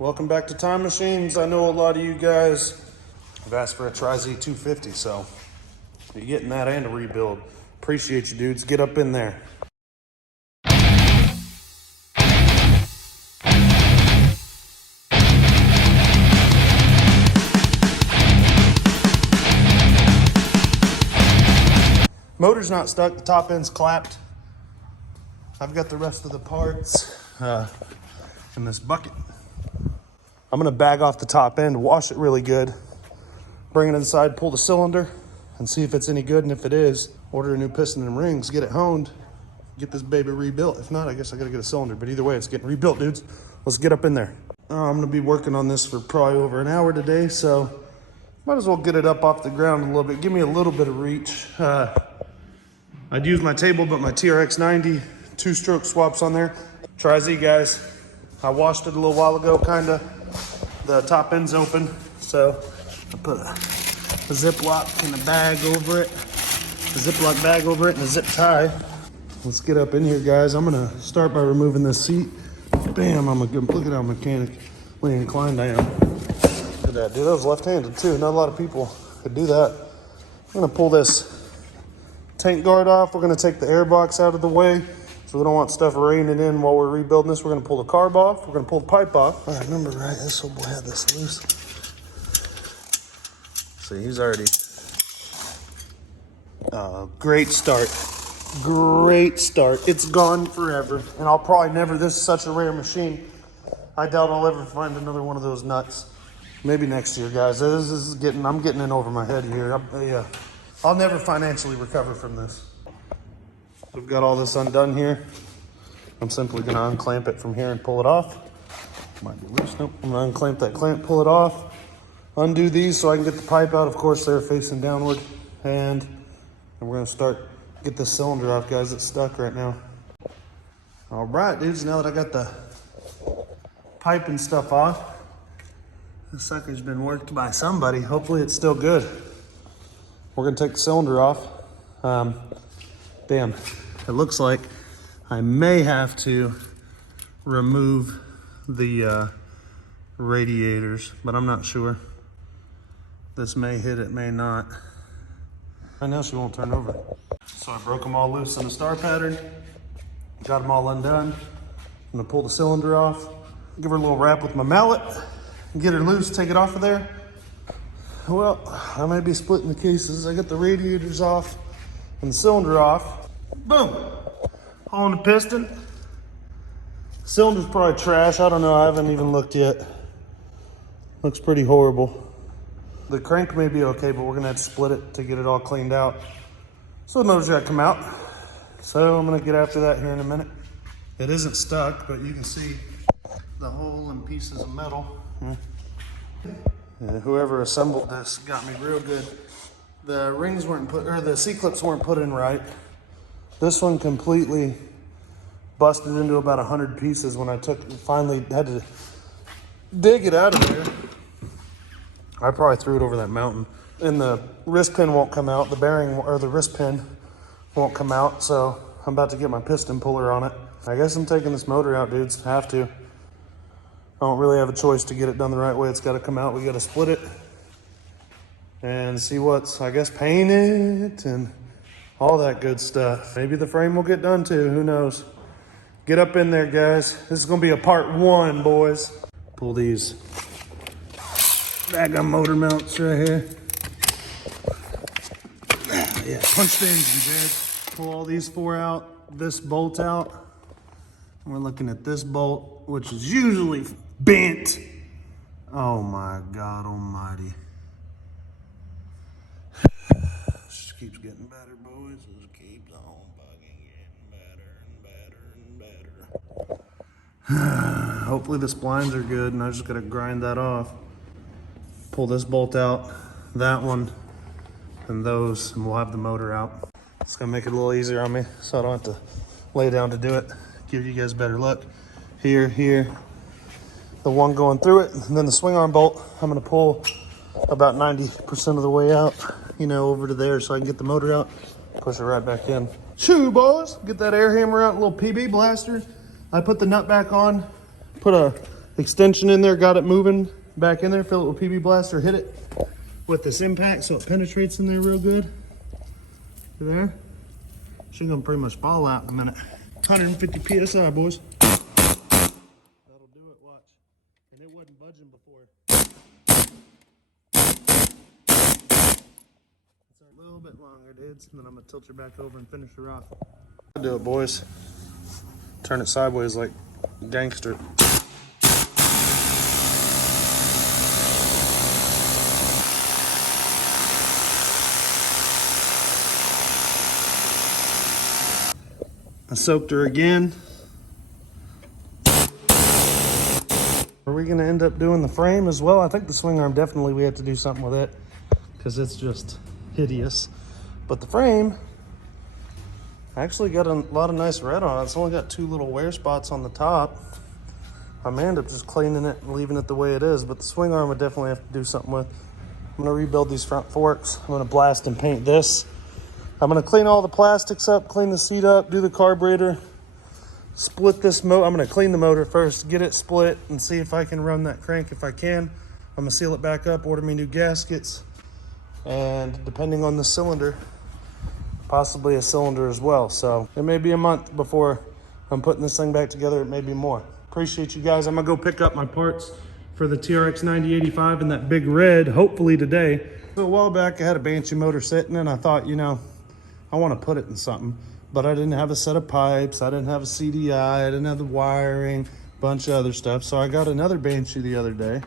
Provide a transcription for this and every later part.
Welcome back to Time Machines. I know a lot of you guys have asked for a Tri-Z 250, so you're getting that and a rebuild. Appreciate you, dudes. Get up in there. Motor's not stuck, the top end's clapped. I've got the rest of the parts in this bucket. I'm gonna bag off the top end, wash it really good, bring it inside, pull the cylinder, and see if it's any good, and if it is, order a new piston and rings, get it honed, get this baby rebuilt. If not, I guess I gotta get a cylinder, but either way, it's getting rebuilt, dudes. Let's get up in there. I'm gonna be working on this for probably over an hour today, so might as well get it up off the ground a little bit, give me a little bit of reach. I'd use my table, but my TRX 90, 2-stroke swaps on there. Tri-Z, guys. I washed it a little while ago, kinda. The top end's open, so I put a Ziploc and a bag over it, a Ziploc bag over it, and a zip tie. Let's get up in here, guys. I'm gonna start by removing this seat. Bam, look at how mechanically inclined I am. Look at that, dude, that was left-handed too. Not a lot of people could do that. I'm gonna pull this tank guard off. We're gonna take the air box out of the way, so we don't want stuff raining in while we're rebuilding this. We're gonna pull the carb off. We're gonna pull the pipe off. If I remember right, this old boy had this loose. See, he's already, great start. Great start. It's gone forever. And I'll probably never, this is such a rare machine. I doubt I'll ever find another one of those nuts. Maybe next year, guys. This is getting, I'm getting in over my head here. Yeah. I'll never financially recover from this. We've got all this undone here. I'm simply gonna unclamp it from here and pull it off. Might be loose, nope. I'm gonna unclamp that clamp, pull it off, undo these so I can get the pipe out. Of course, they're facing downward. And we're gonna start, get this cylinder off, guys. It's stuck right now. All right, dudes, now that I got the pipe and stuff off, this sucker's been worked by somebody. Hopefully it's still good. We're gonna take the cylinder off. Damn, it looks like I may have to remove the radiators, but I'm not sure. This may hit, it may not. I know she won't turn over. So I broke them all loose in a star pattern, got them all undone. I'm gonna pull the cylinder off, give her a little wrap with my mallet, get her loose, take it off of there. Well, I may be splitting the cases. I got the radiators off and the cylinder off. Boom, on the piston. Cylinder's probably trash. I don't know, I haven't even looked yet. Looks pretty horrible. The crank may be okay, but we're gonna have to split it to get it all cleaned out. So the motor's gotta come out. So I'm gonna get after that here in a minute. It isn't stuck, but you can see the hole and pieces of metal. Whoever assembled this got me real good. The rings weren't put, or the C-clips weren't put in right. This one completely busted into about 100 pieces when I finally had to dig it out of there. I probably threw it over that mountain. And the wrist pin won't come out, the bearing, or the wrist pin won't come out, so I'm about to get my piston puller on it. I guess I'm taking this motor out, dudes, have to. I don't really have a choice to get it done the right way. It's gotta come out, we gotta split it and see what's, I guess, paint it and all that good stuff. Maybe the frame will get done too, who knows. Get up in there, guys. This is gonna be a part 1, boys. Pull these daggum motor mounts right here. Yeah, punch the engine, Jared. Pull all these 4 out, this bolt out. We're looking at this bolt, which is usually bent. Oh my God almighty. This keeps getting better, boys. This keeps on fucking getting better and better and better. Hopefully the splines are good, and I just gotta grind that off. Pull this bolt out, that one, and those, and we'll have the motor out. It's gonna make it a little easier on me, so I don't have to lay down to do it. Give you guys better luck. Here, the one going through it, and then the swing arm bolt, I'm gonna pull about 90% of the way out, you know, over to there so I can get the motor out, push it right back in. Shoo, boys, get that air hammer out, a little PB blaster. I put the nut back on, put a extension in there, got it moving back in there, fill it with PB Blast or hit it with this impact so it penetrates in there real good. See there? She's gonna pretty much fall out in a minute. 150 PSI, boys. That'll do it, watch. And it wasn't budging before. It's a little bit longer, dudes, and then I'm gonna tilt her back over and finish her off. I'll do it, boys. Turn it sideways like gangster. I soaked her again. Are we gonna end up doing the frame as well? I think the swing arm, definitely we have to do something with it because it's just hideous. But the frame, I actually got a lot of nice red on it. It's only got 2 little wear spots on the top. I may end up just cleaning it and leaving it the way it is, but the swing arm would definitely have to do something with. I'm gonna rebuild these front forks. I'm gonna blast and paint this. I'm gonna clean all the plastics up, clean the seat up, do the carburetor, split this motor. I'm gonna clean the motor first, get it split, and see if I can run that crank. If I can, I'm gonna seal it back up, order me new gaskets, and depending on the cylinder, possibly a cylinder as well. So it may be a month before I'm putting this thing back together. It may be more. Appreciate you guys. I'm gonna go pick up my parts for the TRX 9085 and that big red, hopefully today. So a while back, I had a Banshee motor sitting and I thought, you know, I want to put it in something, but I didn't have a set of pipes. I didn't have a CDI. I didn't have the wiring, bunch of other stuff. So I got another Banshee the other day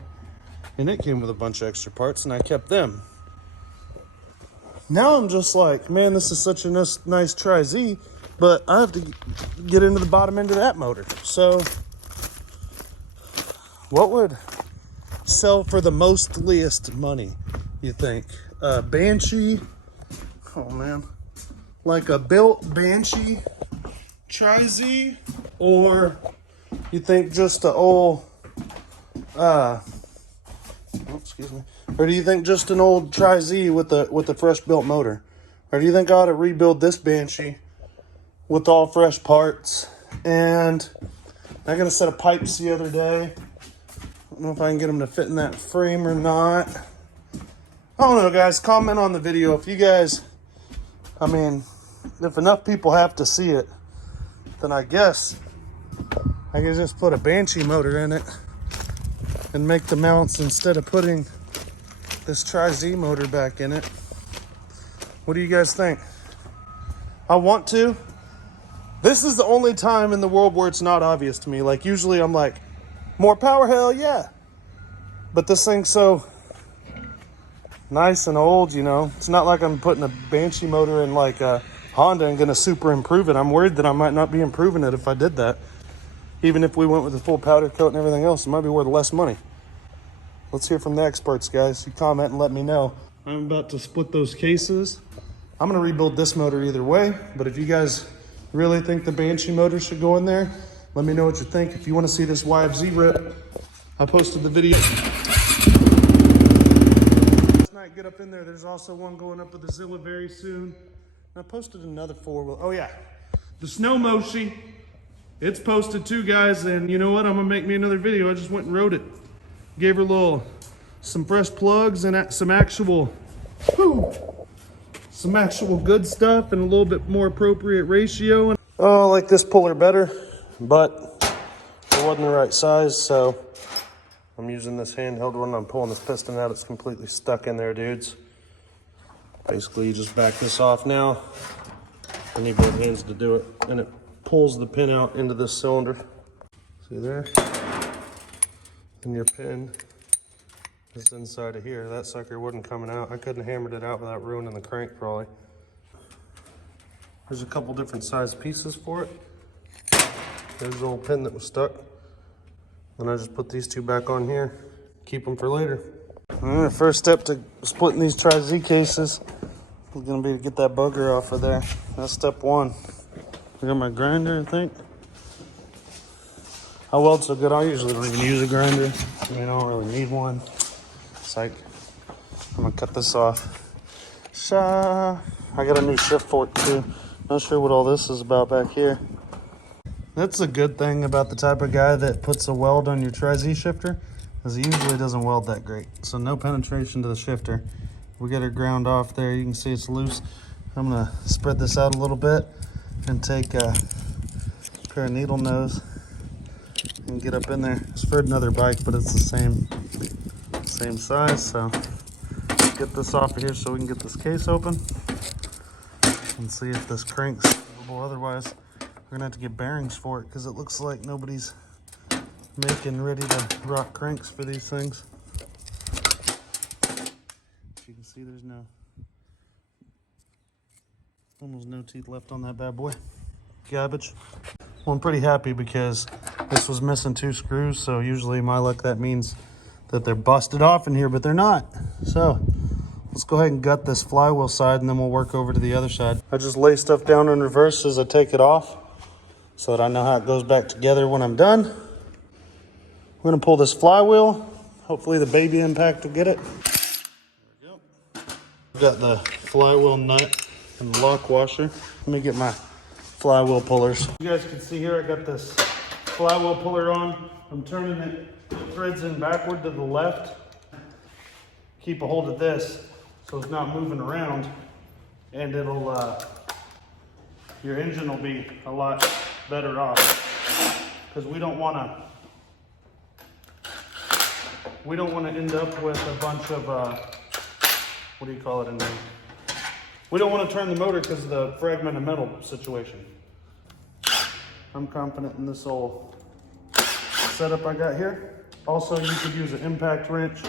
and it came with a bunch of extra parts and I kept them. Now I'm just like, man, this is such a nice Tri-Z, but I have to get into the bottom end of that motor. So what would sell for the most least money, you think? Banshee, oh man. Like a built Banshee Tri-Z, or you think just a old, excuse me, or do you think just an old Tri-Z with the fresh built motor, or do you think I ought to rebuild this Banshee with all fresh parts? And I got a set of pipes the other day. I don't know if I can get them to fit in that frame or not. I don't know, guys. Comment on the video if you guys, I mean, if enough people have to see it, then I guess I can just put a Banshee motor in it and make the mounts instead of putting this Tri-Z motor back in it. What do you guys think? I want to. This is the only time in the world where it's not obvious to me. Like usually I'm like, more power, hell yeah. But this thing's so nice and old, you know. It's not like I'm putting a Banshee motor in like a Honda and gonna super improve it. I'm worried that I might not be improving it if I did that. Even if we went with the full powder coat and everything else, it might be worth less money. Let's hear from the experts, guys. You comment and let me know. I'm about to split those cases. I'm gonna rebuild this motor either way, but if you guys really think the Banshee motor should go in there, let me know what you think. If you wanna see this YFZ rip, I posted the video. Last night, get up in there. There's also one going up with the Zilla very soon. I posted another 4-wheel. Oh yeah, the Snow Moshi. It's posted too, guys. And you know what? I'm gonna make me another video. I just went and wrote it. Gave her some fresh plugs and some actual good stuff and a little bit more appropriate ratio. Oh, I like this puller better, but it wasn't the right size, so I'm using this handheld one. I'm pulling this piston out. It's completely stuck in there, dudes. Basically, you just back this off now. I need both hands to do it. And it pulls the pin out into this cylinder. See there? And your pin is inside of here. That sucker wasn't coming out. I couldn't have hammered it out without ruining the crank probably. There's a couple different size pieces for it. There's the old pin that was stuck. Then I just put these two back on here. Keep them for later. The first step to splitting these Tri-Z cases is gonna be to get that bugger off of there. That's step one. I got my grinder, I think. I weld so good, I usually don't even use a grinder. I mean, I don't really need one. It's like, I'm gonna cut this off. I got a new shift fork too. Not sure what all this is about back here. That's a good thing about the type of guy that puts a weld on your Tri-Z shifter, because he usually doesn't weld that great. So no penetration to the shifter. We got her ground off there. You can see it's loose. I'm gonna spread this out a little bit and take a pair of needle nose and get up in there. It's for another bike, but it's the same size. So get this off of here so we can get this case open and see if this crank's movable. Otherwise, we're gonna have to get bearings for it because it looks like nobody's making ready to rock cranks for these things. As you can see, there's almost no teeth left on that bad boy. Garbage. Well, I'm pretty happy because this was missing 2 screws, so usually my luck that means that they're busted off in here, but they're not. So let's go ahead and gut this flywheel side and then we'll work over to the other side. I just lay stuff down in reverse as I take it off so that I know how it goes back together when I'm done. We're gonna pull this flywheel. Hopefully the baby impact will get it. There we go. I've got the flywheel nut and the lock washer. Let me get my flywheel pullers. You guys can see here I got this flywheel puller on. I'm turning it threads in backward to the left. Keep a hold of this so it's not moving around, and it'll your engine will be a lot better off, because we don't want to end up with a bunch of what do you call it in there? We don't want to turn the motor because of the fragmented metal situation. I'm confident in this whole setup I got here. Also, you could use an impact wrench,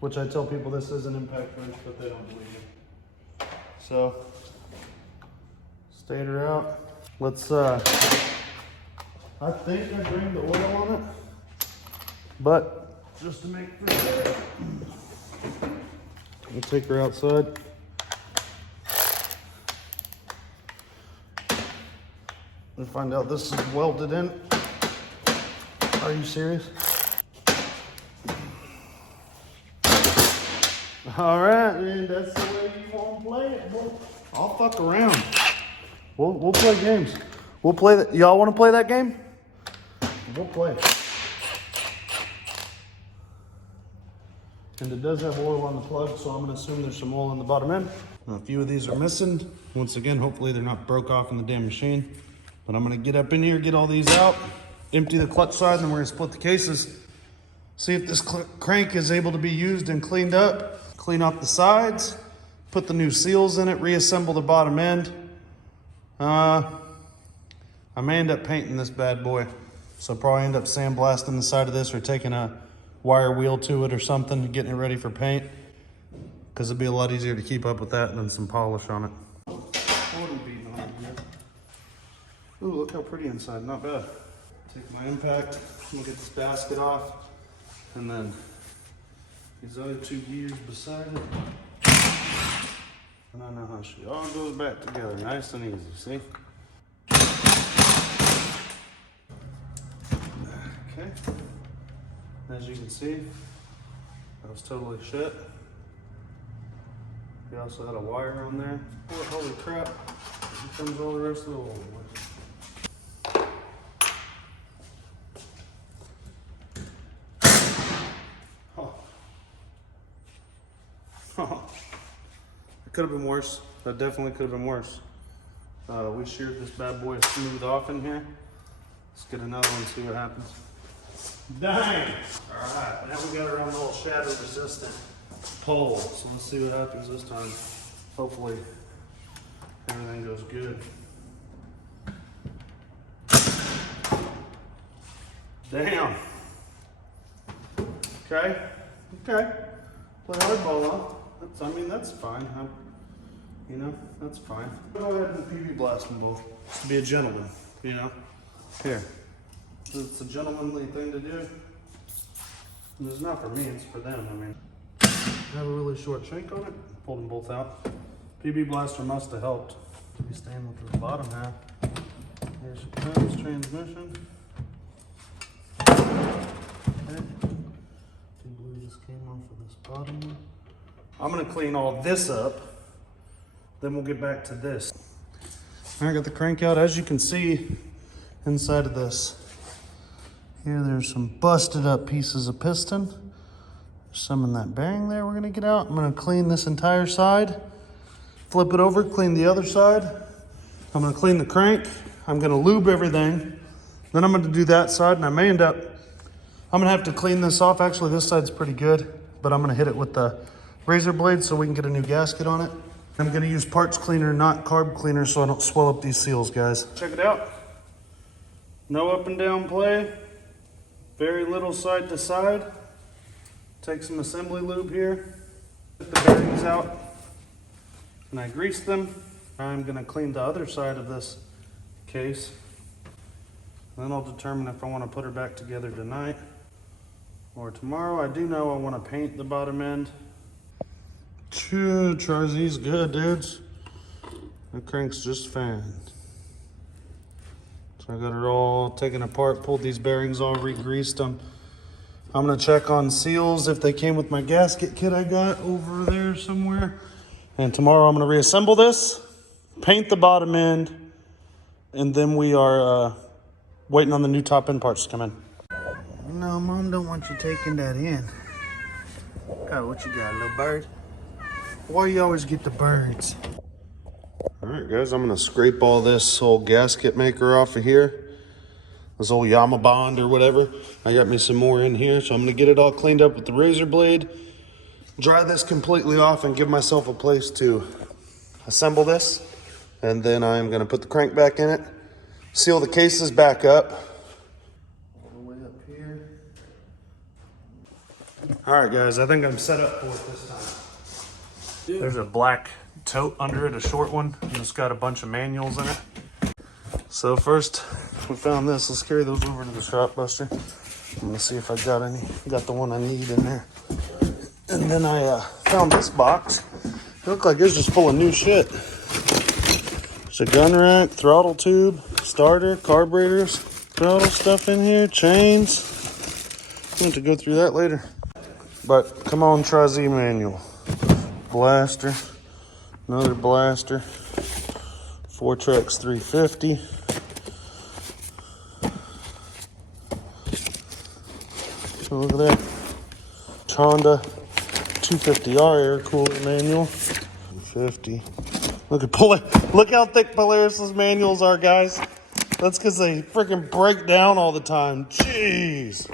which I tell people this is an impact wrench, but they don't believe it. So, stator out. Let's, I think I drained the oil on it, but just to make sure, we'll take her outside. And find out this is welded in. Are you serious? All right, man, that's the way you want to play it. I'll fuck around. We'll play games. We'll play that. Y'all want to play that game? We'll play. And it does have oil on the plug, so I'm gonna assume there's some oil on the bottom end. Now, a few of these are missing. Once again, hopefully they're not broke off in the damn machine. But I'm gonna get up in here, get all these out, empty the clutch side, and then we're gonna split the cases. See if this crank is able to be used and cleaned up. Clean off the sides, put the new seals in it, reassemble the bottom end. I may end up painting this bad boy. So probably end up sandblasting the side of this or taking a wire wheel to it or something, getting it ready for paint. Because it'd be a lot easier to keep up with that than some polish on it. Ooh, look how pretty inside, not bad. Take my impact, I'm gonna get this basket off, and then these other 2 gears beside it. And I know how she all goes back together, nice and easy, see? Okay, as you can see, that was totally shit. We also had a wire on there. Oh, holy crap, here comes all the rest of the old one. It could have been worse. That definitely could have been worse. We sheared this bad boy smooth off in here. Let's get another one and see what happens. Dang! Alright, now we got her on the little shatter resistant pole. So let's see what happens this time. Hopefully everything goes good. Damn! Okay, okay. Play hardball, huh? That's fine. You know, that's fine. Go ahead and PB blast them both. Just to be a gentleman, you know? Here. It's a gentlemanly thing to do. And it's not for me, it's for them. I mean, I have a really short shank on it. Pulled them both out. PB blaster must have helped. Be staying with the bottom half. Here she comes, transmission. Okay. Two blue just came off of this bottom one. I'm gonna clean all this up, then we'll get back to this. I got the crank out. As you can see, inside of this. Here there's some busted up pieces of piston. There's some in that bearing there we're gonna get out. I'm gonna clean this entire side, flip it over, clean the other side. I'm gonna clean the crank. I'm gonna lube everything. Then I'm gonna do that side, and I may end up, I'm gonna have to clean this off. Actually, this side's pretty good, but I'm gonna hit it with the razor blade so we can get a new gasket on it. I'm gonna use parts cleaner, not carb cleaner, so I don't swell up these seals, guys. Check it out. No up and down play. Very little side to side. Take some assembly lube here. Get the bearings out. And I grease them. I'm gonna clean the other side of this case. Then I'll determine if I wanna put her back together tonight or tomorrow. I do know I wanna paint the bottom end. Tries these good, dudes. The crank's just fine. So I got it all taken apart, pulled these bearings all, re-greased them. I'm gonna check on seals if they came with my gasket kit I got over there somewhere. And tomorrow I'm gonna reassemble this, paint the bottom end, and then we are waiting on the new top end parts to come in. No, Mom don't want you taking that in. Oh, what you got, a little bird? Why you always get the birds? All right, guys, I'm gonna scrape all this old gasket maker off of here. This old Yamaha Bond or whatever. I got me some more in here, so I'm gonna get it all cleaned up with the razor blade, dry this completely off, and give myself a place to assemble this. And then I'm gonna put the crank back in it, seal the cases back up. All the way up here. All right, guys, I think I'm set up for it this time. There's a black tote under it, a short one, and it's got a bunch of manuals in it. So first, we found this. Let's carry those over to the shop, Buster. I'm gonna see if I got the one I need in there. And then I found this box. It looked like it's just full of new shit. There's a gun rack, throttle tube, starter, carburetors, throttle stuff in here, chains. I'm going to go through that later. But come on, try Z manual. Blaster, another blaster, Fortrex 350. So look at that. Honda 250R air cooler manual. 250. Look how thick Polaris's manuals are, guys. That's because they freaking break down all the time. Jeez.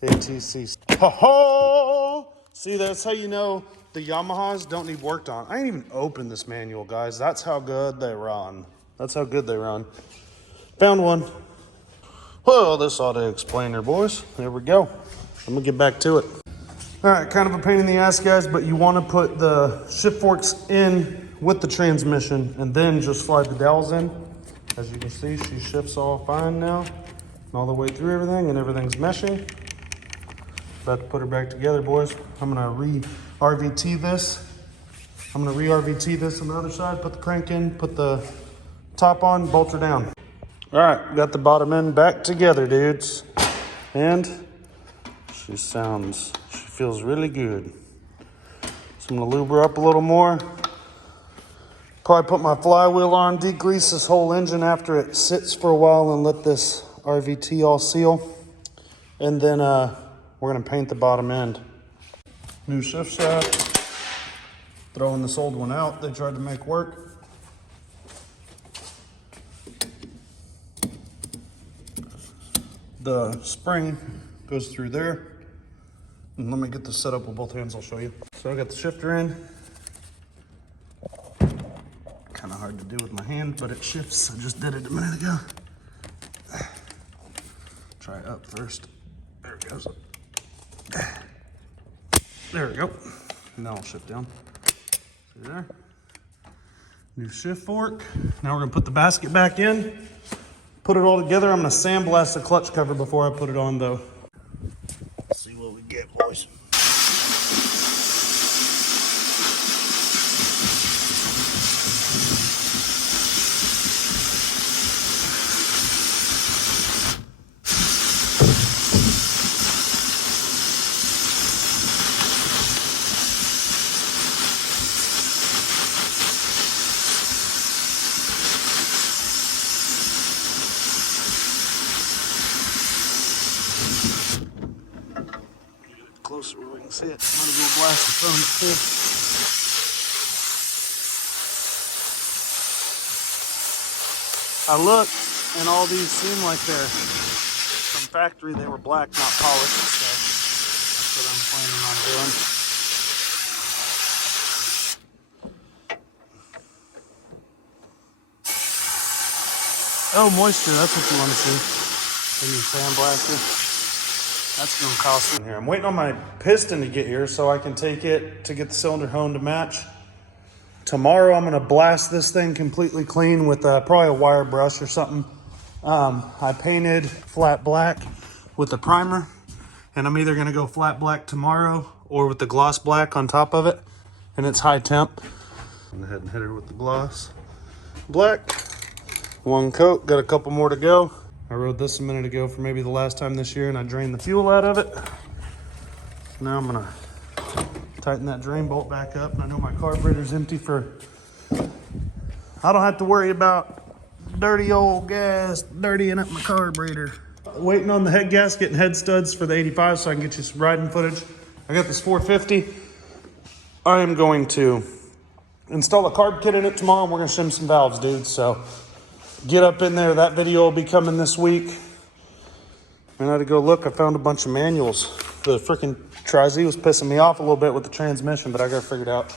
ATC. Ho-ho! See, that's how you know the Yamahas don't need worked on. I ain't even opened this manual, guys. That's how good they run. That's how good they run. Found one. Well, this ought to explain her, boys. There we go. I'm gonna get back to it. All right, kind of a pain in the ass, guys, but you want to put the shift forks in with the transmission and then just slide the dowels in. As you can see, she shifts all fine now, and all the way through everything, and everything's meshing. About to put her back together, boys. I'm gonna re-RVT this. I'm gonna re-RVT this on the other side, put the crank in, put the top on, bolt her down. All right, got the bottom end back together, dudes. And she feels really good. So I'm gonna lube her up a little more. Probably put my flywheel on, degrease this whole engine after it sits for a while and let this RVT all seal. And then we're gonna paint the bottom end. New shift shaft. Throwing this old one out, they tried to make work. The spring goes through there. And let me get this set up with both hands, I'll show you. So I got the shifter in. Kind of hard to do with my hand, but it shifts. I just did it a minute ago. Try it up first. There it goes. There we go. Now I'll shift down. See there? New shift fork. Now we're gonna put the basket back in. Put it all together. I'm gonna sandblast the clutch cover before I put it on though. Let's see what we get, boys. can see it. Might as well blast the phone too. I looked, and all these seem like they're from factory. They were black, not polished, so that's what I'm planning on doing. Oh, moisture, that's what you want to see in your sandblaster. That's gonna cost me here. I'm waiting on my piston to get here so I can take it to get the cylinder honed to match. Tomorrow I'm gonna blast this thing completely clean with probably a wire brush or something. I painted flat black with the primer, and I'm either gonna go flat black tomorrow or with the gloss black on top of it, and it's high temp. I'm gonna go ahead and hit her with the gloss black. One coat, got a couple more to go. I rode this a minute ago for maybe the last time this year, and I drained the fuel out of it. Now I'm gonna tighten that drain bolt back up. And I know my carburetor's empty I don't have to worry about dirty old gas dirtying up my carburetor. Waiting on the head gasket and head studs for the 85 so I can get you some riding footage. I got this 450. I am going to install a carb kit in it tomorrow, and we're gonna shim some valves, dude. So get up in there. That video will be coming this week. And I had to go look. I found a bunch of manuals. The freaking Tri-Z was pissing me off a little bit with the transmission, but I got it figured out.